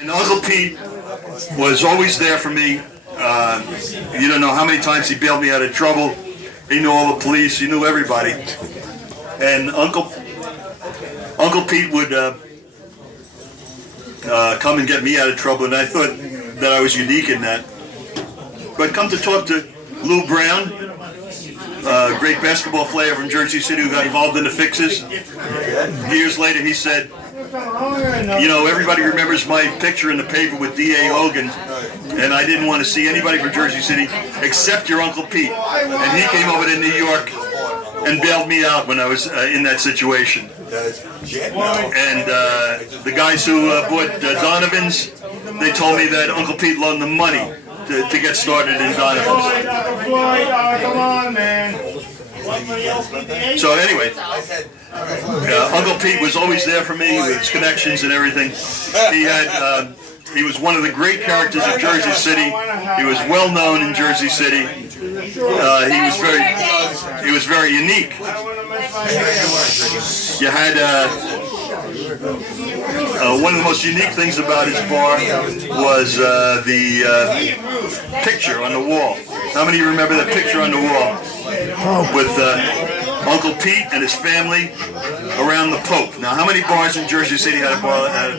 And Uncle Pete was always there for me. You don't know how many times he bailed me out of trouble. He knew all the police. He knew everybody. And Uncle Pete would come and get me out of trouble, and I thought that I was unique in that. But come to talk to Lou Brown, a great basketball player from Jersey City who got involved in the fixes. Years later, he said, you know, everybody remembers my picture in the paper with D.A. Hogan, and I didn't want to see anybody from Jersey City except your Uncle Pete. And he came over to New York and bailed me out when I was in that situation. And the guys who bought Donovan's, they told me that Uncle Pete loaned them money to get started in Donovan's. Come on, man. So anyway, Uncle Pete was always there for me with his connections and everything. He was one of the great characters of Jersey City. He was well known in Jersey City. He was very unique. You had one of the most unique things about his bar was the picture on the wall. How many of you remember that picture on the wall with Uncle Pete and his family around the Pope? Now, how many bars in Jersey City had a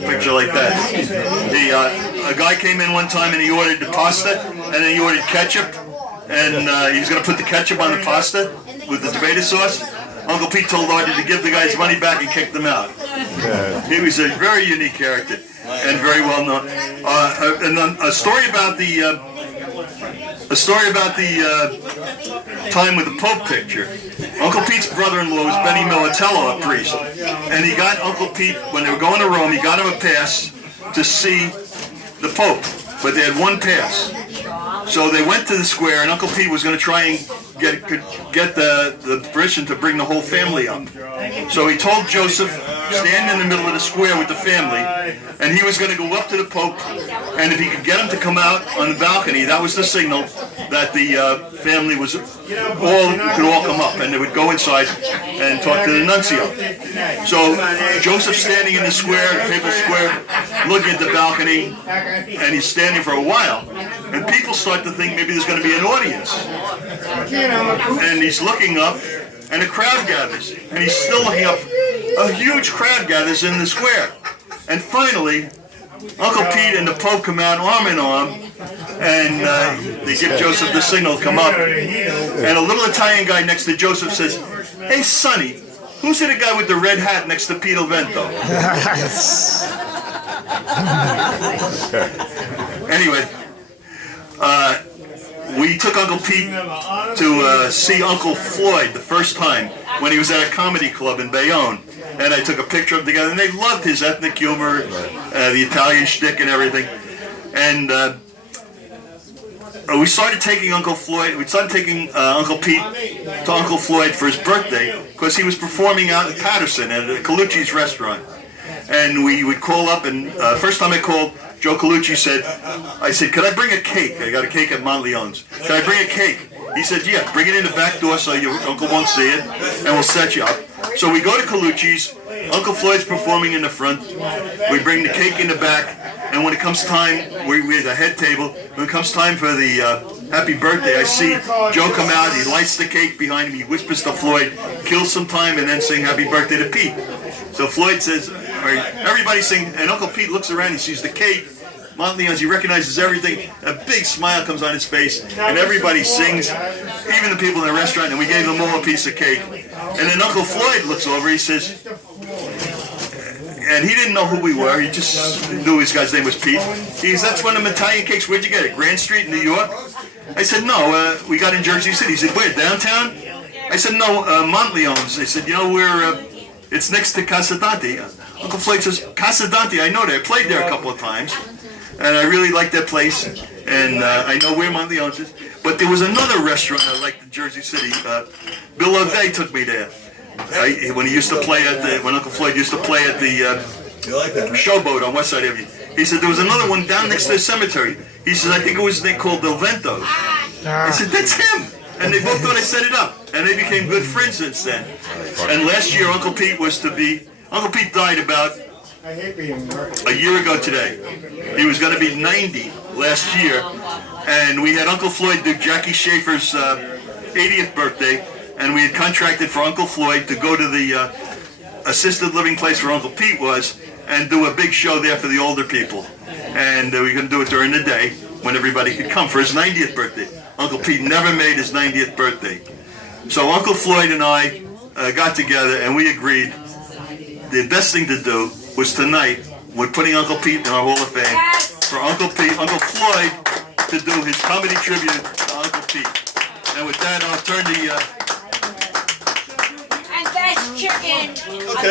picture like that? A guy came in one time and he ordered the pasta, and then he ordered ketchup, and he was going to put the ketchup on the pasta with the tomato sauce. Uncle Pete told Artie to give the guys money back and kick them out. He was a very unique character and very well known. And then a story about the time with the Pope picture. Uncle Pete's brother-in-law was Benny Militello, a priest, and he got Uncle Pete, when they were going to Rome, he got him a pass to see the Pope, but they had one pass. So they went to the square, and Uncle Pete was going to try and get the permission to bring the whole family up. So he told Joseph, stand in the middle of the square with the family, and he was going to go up to the Pope, and if he could get him to come out on the balcony, that was the signal that the family could all come up, and they would go inside and talk to the nuncio. So Joseph's standing in the square, the papal square, looking at the balcony, and he's standing for a while, and people start to think maybe there's going to be an audience. And he's looking up, and a crowd gathers, and he's still looking up. A huge crowd gathers in the square, and finally Uncle Pete and the Pope come out arm in arm, and they give Joseph the signal to come up, and a little Italian guy next to Joseph says, "Hey Sonny, who's the guy with the red hat next to Pete Ilvento?" Anyway, we took Uncle Pete to see Uncle Floyd the first time when he was at a comedy club in Bayonne, and I took a picture of them together, and they loved his ethnic humor, the Italian shtick and everything. And we started taking Uncle Pete to Uncle Floyd for his birthday because he was performing out in Patterson at Colucci's restaurant. And we would call up, and first time I called, Joe Colucci said, I said, could I bring a cake? I got a cake at Montleone's. Can I bring a cake? He said, yeah, bring it in the back door so your uncle won't see it, and we'll set you up. So we go to Colucci's, Uncle Floyd's performing in the front, we bring the cake in the back, and when it comes time, we at a head table, when it comes time for the happy birthday, I see Joe come out, he lights the cake behind him, he whispers to Floyd, kill some time, and then sing happy birthday to Pete. So Floyd says, everybody sing, and Uncle Pete looks around, he sees the cake, Montleone's, he recognizes everything, a big smile comes on his face, and everybody sings, even the people in the restaurant, and we gave them all a piece of cake. And then Uncle Floyd looks over, he says, and he didn't know who we were, he just knew his guy's name was Pete. He says, that's one of them Italian cakes, where'd you get it, Grand Street in New York? I said, no, we got it in Jersey City. He said, where, downtown? I said, no, Montleone's. I said, you know, it's next to Casa Dante. Uncle Floyd says, Casa Dante, I know that, I played there a couple of times. And I really liked that place, and I know where Montleone's is. But there was another restaurant I liked in Jersey City. Bill O'Day took me there. When he used to play when Uncle Floyd used to play at the Showboat on West Side Avenue. He said there was another one down next to the cemetery. He says, I think it was called Ilvento. I said, that's him. And they both thought I set it up, and they became good friends since then. And last year, Uncle Pete died about a year ago today. He was going to be 90 last year, and we had Uncle Floyd do Jackie Schaefer's 80th birthday, and we had contracted for Uncle Floyd to go to the assisted living place where Uncle Pete was and do a big show there for the older people. And we were going to do it during the day when everybody could come for his 90th birthday. Uncle Pete never made his 90th birthday. So Uncle Floyd and I got together and we agreed the best thing to do was tonight, we're putting Uncle Pete in our Hall of Fame, for Uncle Floyd to do his comedy tribute to Uncle Pete. And with that, I'll turn the... And that's chicken. Okay.